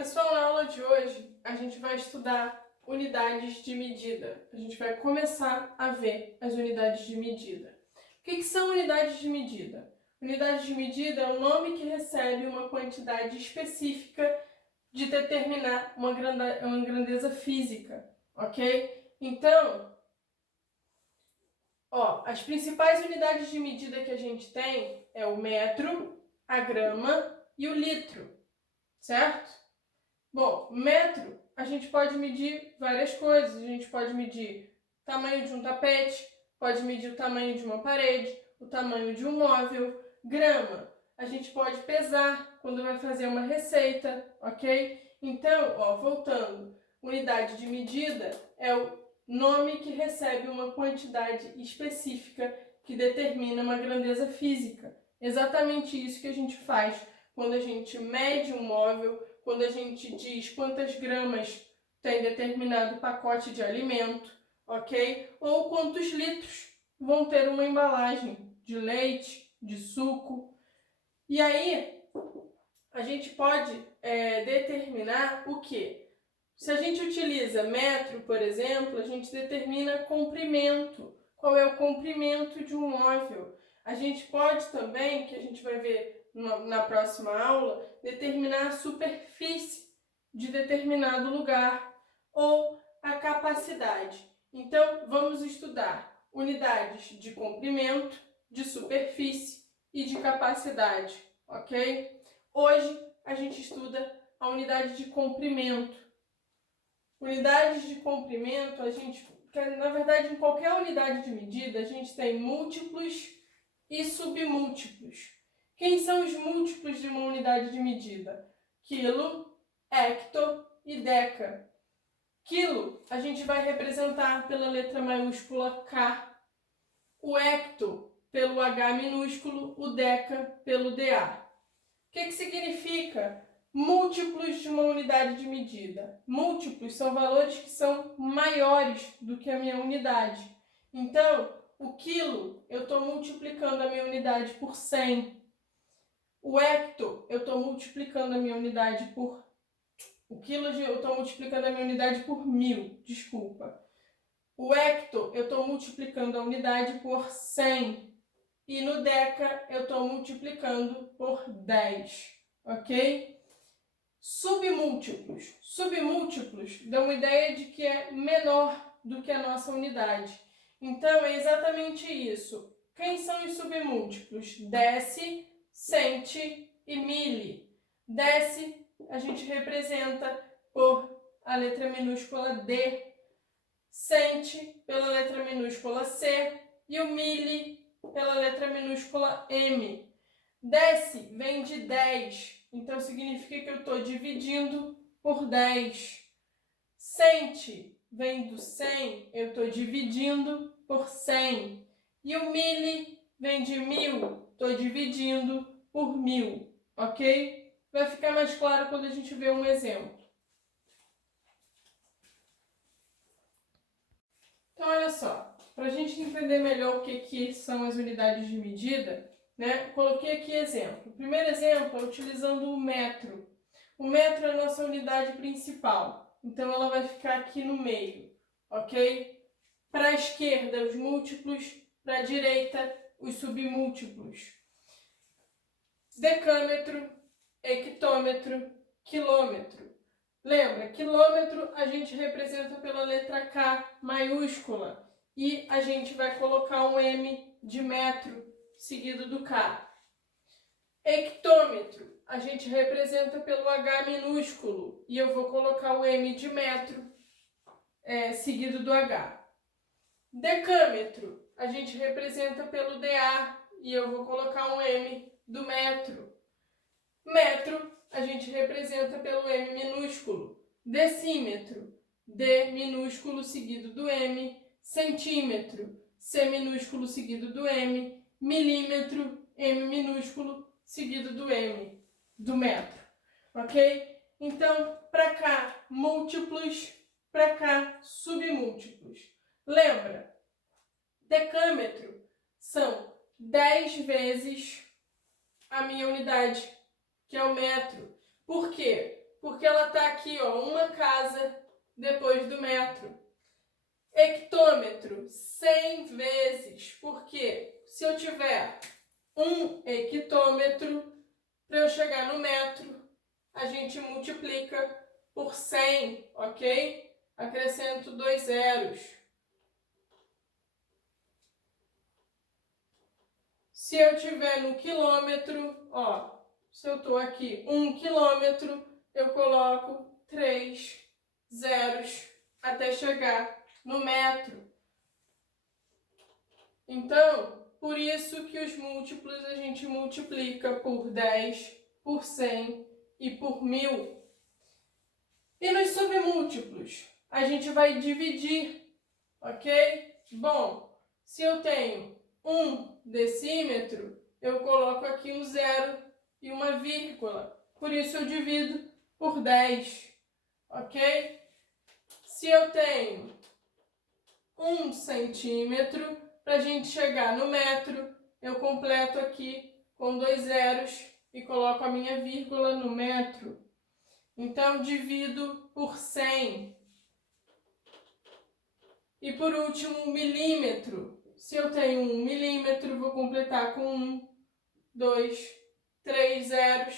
Pessoal, na aula de hoje a gente vai estudar unidades de medida. A gente vai começar a ver as unidades de medida. O que são unidades de medida? Unidade de medida é o nome que recebe uma quantidade específica de determinar uma grandeza física, ok? Então, as principais unidades de medida que a gente tem é o metro, a grama e o litro, certo? Bom, metro, a gente pode medir várias coisas. A gente pode medir o tamanho de um tapete, pode medir o tamanho de uma parede, o tamanho de um móvel. Grama, a gente pode pesar quando vai fazer uma receita, ok? Então, voltando, unidade de medida é o nome que recebe uma quantidade específica que determina uma grandeza física. Exatamente isso que a gente faz quando a gente mede um móvel, quando a gente diz quantas gramas tem determinado pacote de alimento, ok? Ou quantos litros vão ter uma embalagem de leite, de suco. E aí, a gente pode determinar o quê? Se a gente utiliza metro, por exemplo, a gente determina comprimento. Qual é o comprimento de um móvel? A gente pode também, que a gente vai ver na próxima aula, determinar a superfície de determinado lugar ou a capacidade. Então, vamos estudar unidades de comprimento, de superfície e de capacidade, ok? Hoje a gente estuda a unidade de comprimento. Unidades de comprimento, na verdade, em qualquer unidade de medida, a gente tem múltiplos e submúltiplos. Quem são os múltiplos de uma unidade de medida? Quilo, hecto e deca. Quilo, a gente vai representar pela letra maiúscula K. O hecto, pelo H minúsculo, o deca, pelo DA. O que significa múltiplos de uma unidade de medida? Múltiplos são valores que são maiores do que a minha unidade. Então, o quilo, eu estou multiplicando a minha unidade por 100. O hecto, eu estou multiplicando a minha unidade por... O quilo, eu estou multiplicando a minha unidade por 1000, desculpa. O hecto, eu estou multiplicando a unidade por 100. E no deca, eu estou multiplicando por 10. Ok? Submúltiplos. Submúltiplos dão uma ideia de que é menor do que a nossa unidade. Então, é exatamente isso. Quem são os submúltiplos? Deci, centi e mili. Deci a gente representa por a letra minúscula D. Centi pela letra minúscula C. E o mili pela letra minúscula M. Deci vem de 10, então significa que eu estou dividindo por 10. Centi vem do 100, eu estou dividindo por 100. E o mili vem de 1000, estou dividindo por 1000, ok? Vai ficar mais claro quando a gente ver um exemplo. Então, olha só, para a gente entender melhor o que são as unidades de medida, coloquei aqui exemplo. O primeiro exemplo é utilizando o metro. O metro é a nossa unidade principal, então ela vai ficar aqui no meio, ok? Para a esquerda, os múltiplos, para a direita, os submúltiplos. Decâmetro, hectômetro, quilômetro. Lembra, quilômetro a gente representa pela letra K maiúscula e a gente vai colocar um M de metro seguido do K. Hectômetro a gente representa pelo H minúsculo e eu vou colocar o M de metro seguido do H. Decâmetro a gente representa pelo DA e eu vou colocar um M do metro. Metro a gente representa pelo M minúsculo. Decímetro, D minúsculo seguido do M. Centímetro, C minúsculo seguido do M. Milímetro, M minúsculo seguido do M, do metro. Ok? Então, para cá, múltiplos, para cá, submúltiplos. Lembra? Decâmetro são 10 vezes a minha unidade, que é o metro. Por quê? porque ela está aqui, ó, uma casa depois do metro. Hectômetro, 100 vezes, porque se eu tiver um hectômetro, para eu chegar no metro, a gente multiplica por 100, ok? Acrescento 2 zeros. Se eu tiver no quilômetro, ó, se eu estou aqui 1 quilômetro, eu coloco 3 zeros até chegar no metro. Então, por isso que os múltiplos a gente multiplica por 10, por 100 e por 1000. E nos submúltiplos, a gente vai dividir, ok? Bom, se eu tenho 1 decímetro, eu coloco aqui um zero e uma vírgula. Por isso eu divido por 10, ok? Se eu tenho 1 centímetro, para a gente chegar no metro, eu completo aqui com 2 zeros e coloco a minha vírgula no metro. Então, divido por 100. E por último, milímetro. Se eu tenho 1 milímetro, vou completar com 1, 2, 3 zeros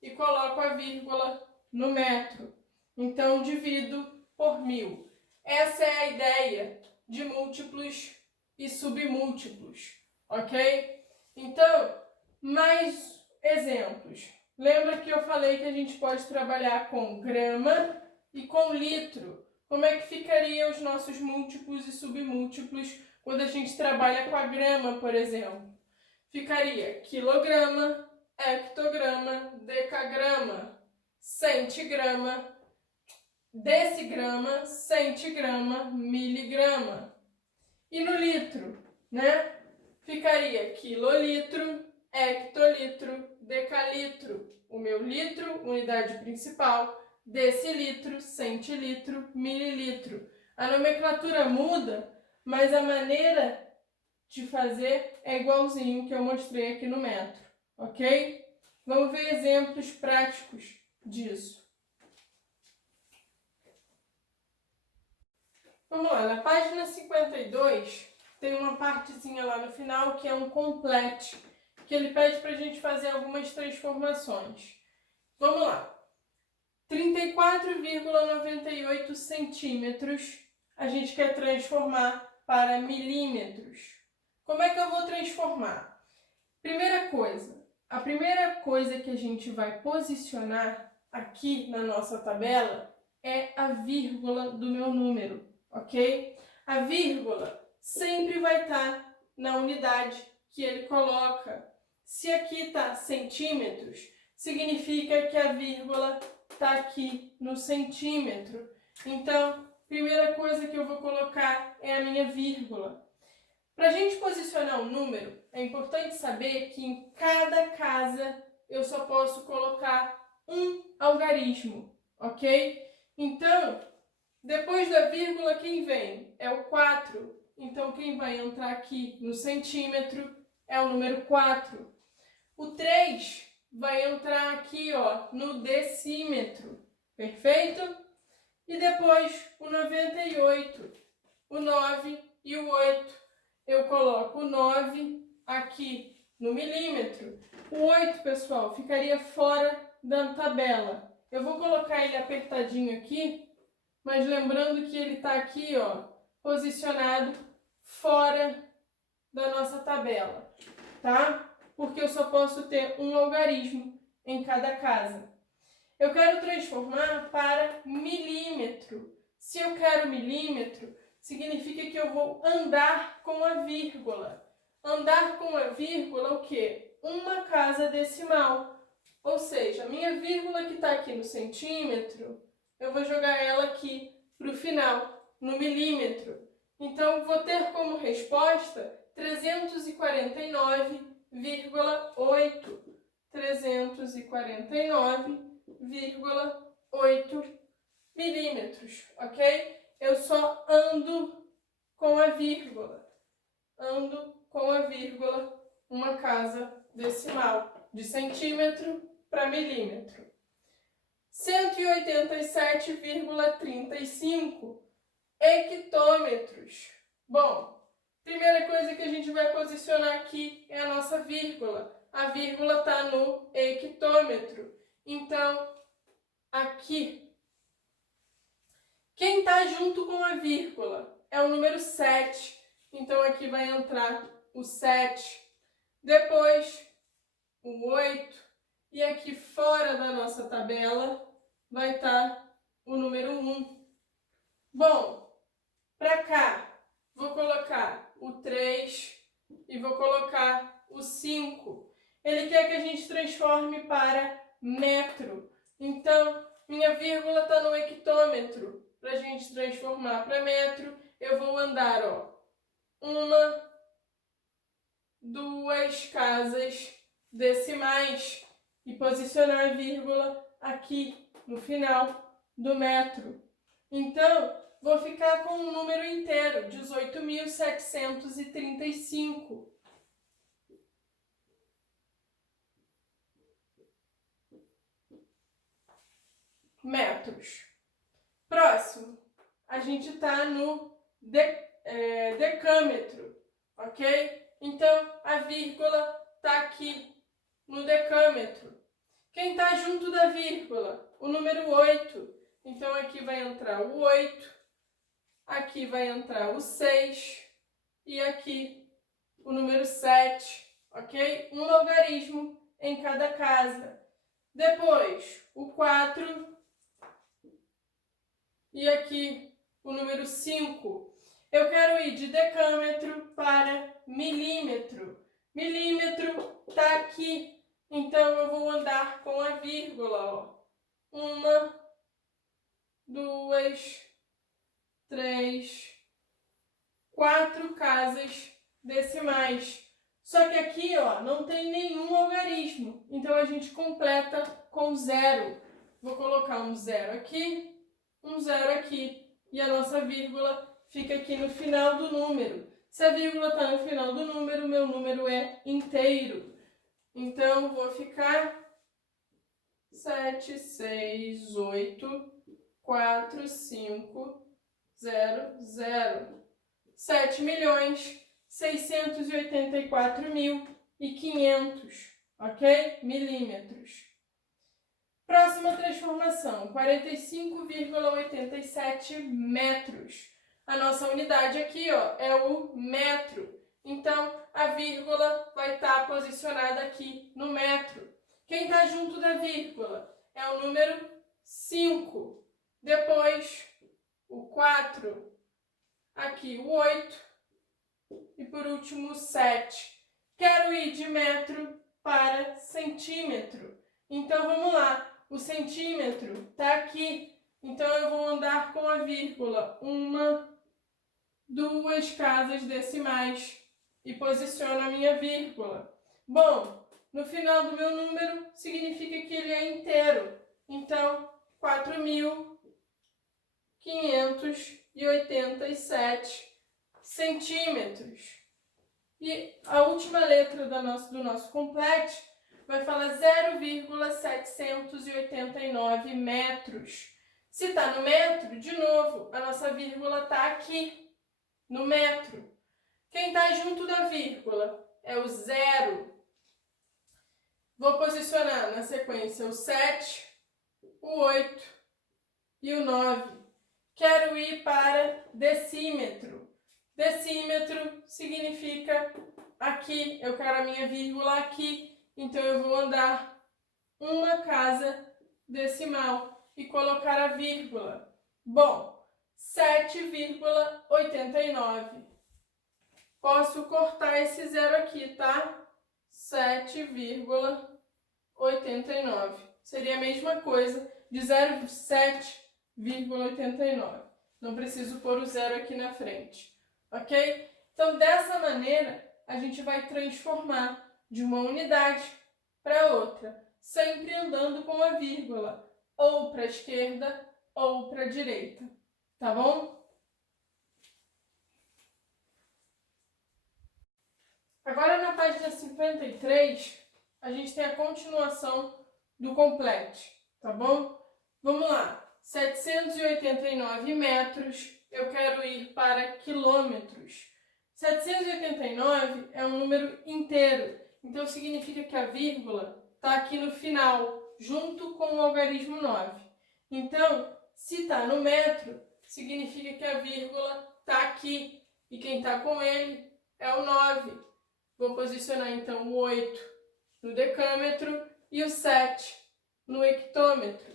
e coloco a vírgula no metro. Então, divido por 1000. Essa é a ideia de múltiplos e submúltiplos, ok? Então, mais exemplos. Lembra que eu falei que a gente pode trabalhar com grama e com litro. Como é que ficariam os nossos múltiplos e submúltiplos quando a gente trabalha com a grama, por exemplo? Ficaria quilograma, hectograma, decagrama, centigrama, decigrama, centigrama, miligrama. E no litro, né? Ficaria quilolitro, hectolitro, decalitro. O meu litro, unidade principal, decilitro, centilitro, mililitro. A nomenclatura muda, mas a maneira de fazer é igualzinho que eu mostrei aqui no metro, ok? Vamos ver exemplos práticos disso. Vamos lá, na página 52 tem uma partezinha lá no final que é um complete, que ele pede para a gente fazer algumas transformações. Vamos lá. 34,98 centímetros a gente quer transformar para milímetros. Como é que eu vou transformar? A primeira coisa que a gente vai posicionar aqui na nossa tabela é a vírgula do meu número, ok? A vírgula sempre vai estar na unidade que ele coloca. Se aqui está centímetros, significa que a vírgula está aqui no centímetro. Então, primeira coisa que eu vou colocar é a minha vírgula. Para a gente posicionar um número, é importante saber que em cada casa eu só posso colocar um algarismo, ok? Então, depois da vírgula, quem vem? É o 4. Então, quem vai entrar aqui no centímetro é o número 4. O 3 vai entrar aqui, ó, no decímetro, perfeito? E depois o 98, o 9 e o 8. Eu coloco o 9 aqui no milímetro. O 8, pessoal, ficaria fora da tabela. Eu vou colocar ele apertadinho aqui, mas lembrando que ele está aqui, ó, posicionado fora da nossa tabela, tá? Porque eu só posso ter um algarismo em cada casa. Eu quero transformar para milímetro. Se eu quero milímetro, significa que eu vou andar com a vírgula. Andar com a vírgula o quê? Uma casa decimal. Ou seja, a minha vírgula que está aqui no centímetro, eu vou jogar ela aqui para o final, no milímetro. Então, vou ter como resposta 349,8. 349,8 milímetros, ok? Eu só ando com a vírgula. Ando com a vírgula uma casa decimal, de centímetro para milímetro. 187,35 hectômetros. Bom, primeira coisa que a gente vai posicionar aqui é a nossa vírgula. A vírgula está no hectômetro. Então, aqui, quem está junto com a vírgula é o número 7. Então, aqui vai entrar o 7. Depois, o 8. E aqui fora da nossa tabela vai estar o número 1. Bom, para cá, vou colocar o 3 e vou colocar o 5. Ele quer que a gente transforme para metro. Então, minha vírgula está no hectômetro. Para a gente transformar para metro, eu vou andar, ó, 1, 2 casas decimais e posicionar a vírgula aqui no final do metro. Então, vou ficar com um número inteiro, 18.735. Metros. Próximo, a gente está no decâmetro, ok? Então, a vírgula está aqui no decâmetro. Quem está junto da vírgula? O número 8. Então, aqui vai entrar o 8, aqui vai entrar o 6 e aqui o número 7, ok? Um logaritmo em cada casa. Depois, o 4 e aqui o número 5. Eu quero ir de decâmetro para milímetro. Milímetro está aqui, então eu vou andar com a vírgula, ó. 1, 2, 3, 4 casas decimais. Só que aqui, ó, não tem nenhum algarismo, então a gente completa com 0. Vou colocar um 0 aqui, um 0 aqui, e a nossa vírgula fica aqui no final do número. Se a vírgula está no final do número, meu número é inteiro. Então, vou ficar 7, 6, 8, 4, 5, 0, 0. 7.684.500, ok? Milímetros. Próxima transformação, 45,87 metros. A nossa unidade aqui, ó, é o metro. Então, a vírgula vai estar posicionada aqui no metro. Quem está junto da vírgula é o número 5. Depois, o 4. Aqui, o 8. E, por último, o 7. Quero ir de metro para centímetro. Então, vamos lá. O centímetro está aqui, então eu vou andar com a vírgula 1, 2 casas decimais e posiciono a minha vírgula. Bom, no final do meu número significa que ele é inteiro, então 4.587 centímetros. E a última letra do nosso complete vai falar 0,789 metros. Se está no metro, de novo, a nossa vírgula está aqui, no metro. Quem está junto da vírgula é o 0. Vou posicionar na sequência o 7, o 8 e o 9. Quero ir para decímetro. Decímetro significa aqui, eu quero a minha vírgula aqui. Então, eu vou andar uma casa decimal e colocar a vírgula. Bom, 7,89. Posso cortar esse 0 aqui, tá? 7,89. Seria a mesma coisa de 0,7,89. Não preciso pôr o 0 aqui na frente, ok? Então, dessa maneira, a gente vai transformar de uma unidade para outra, sempre andando com a vírgula, ou para a esquerda ou para a direita, tá bom? Agora na página 53, a gente tem a continuação do complete, tá bom? Vamos lá. 789 metros, eu quero ir para quilômetros. 789 é um número inteiro, então significa que a vírgula está aqui no final, junto com o algarismo 9. Então, se está no metro, significa que a vírgula está aqui, e quem está com ele é o 9. Vou posicionar então o 8 no decâmetro e o 7 no hectômetro.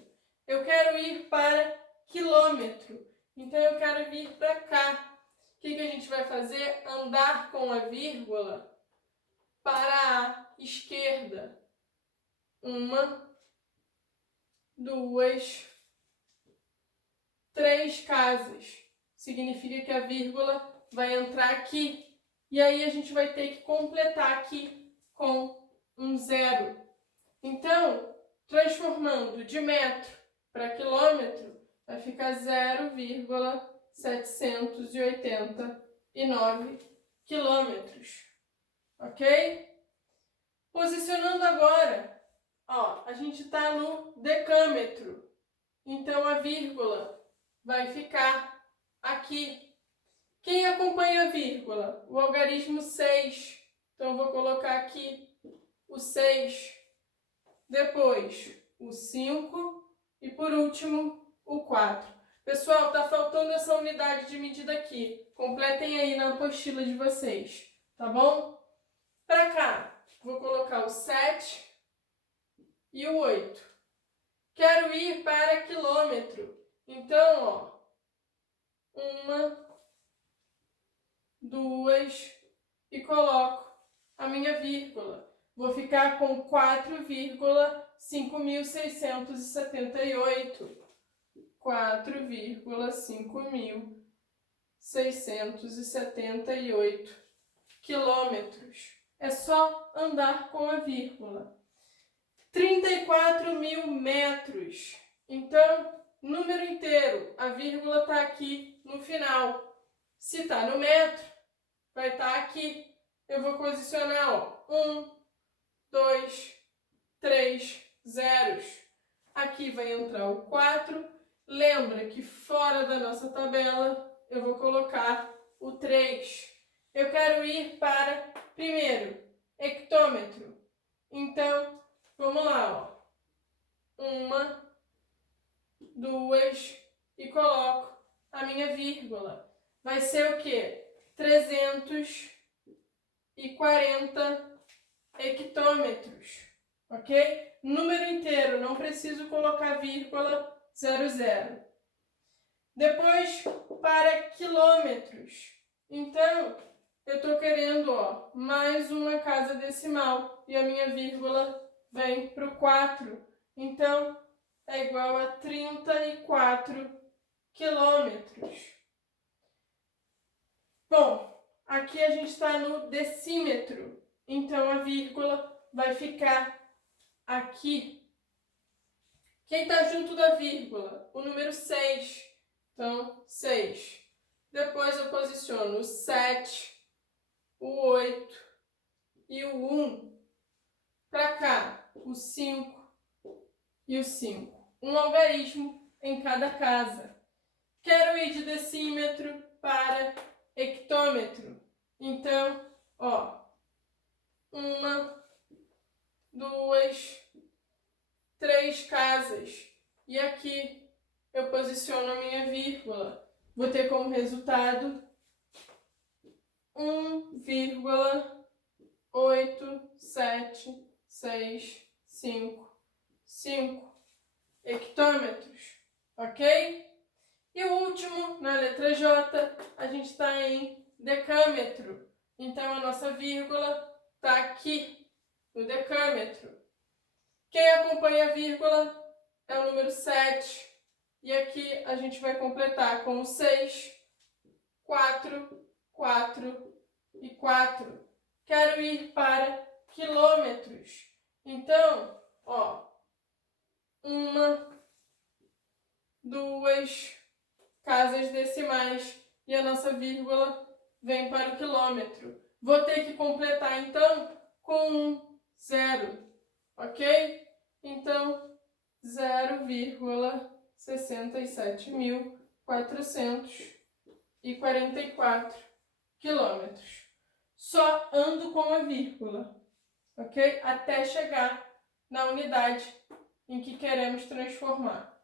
Eu quero ir para quilômetro, então eu quero vir para cá. O que a gente vai fazer? Andar com a vírgula para a esquerda. 1, 2, 3 casas. Significa que a vírgula vai entrar aqui. E aí a gente vai ter que completar aqui com um 0. Então, transformando de metro para quilômetro, vai ficar 0,789 quilômetros. Ok? Posicionando agora, ó, a gente está no decâmetro. Então, a vírgula vai ficar aqui. Quem acompanha a vírgula? O algarismo 6. Então, eu vou colocar aqui o 6. Depois, o 5. E, por último, o 4. Pessoal, tá faltando essa unidade de medida aqui. Completem aí na apostila de vocês, tá bom? Para cá, vou colocar o 7 e o 8. Quero ir para quilômetro. Então, ó, 1, 2 e coloco a minha vírgula. Vou ficar com 4,5.678. 4,5.678 quilômetros. É só andar com a vírgula. 34.000 metros. Então, número inteiro. A vírgula está aqui no final. Se está no metro, vai estar aqui. Eu vou posicionar, ó, 1, 2, 3 zeros. Aqui vai entrar o 4. Lembra que fora da nossa tabela eu vou colocar o 3. Eu quero ir para, primeiro, hectômetro. Então, vamos lá, ó. 1, 2 e coloco a minha vírgula. Vai ser o quê? 340 hectômetros, ok? Número inteiro, não preciso colocar vírgula 00. Depois, para quilômetros. Então, eu estou querendo, ó, mais uma casa decimal e a minha vírgula vem para o 4. Então, é igual a 34 quilômetros. Bom, aqui a gente está no decímetro. Então, a vírgula vai ficar aqui. Quem está junto da vírgula? O número 6. Então, 6. Depois eu posiciono o 7, o 8 e o 1. Para cá, o 5 e o 5. Um algarismo em cada casa. Quero ir de decímetro para hectômetro. Então, ó, 1, 2, 3 casas. E aqui eu posiciono a minha vírgula. Vou ter como resultado 1,87655 hectômetros, ok? E o último, na letra J, a gente está em decâmetro. Então, a nossa vírgula está aqui, no decâmetro. Quem acompanha a vírgula é o número 7. E aqui a gente vai completar com o 6, 4, 4 e 4. Quero ir para quilômetros. Então, ó, 1, 2 casas decimais e a nossa vírgula vem para o quilômetro. Vou ter que completar, então, com um 0, ok? Então, 0,7 67.444 quilômetros. Só ando com a vírgula, ok? Até chegar na unidade em que queremos transformar.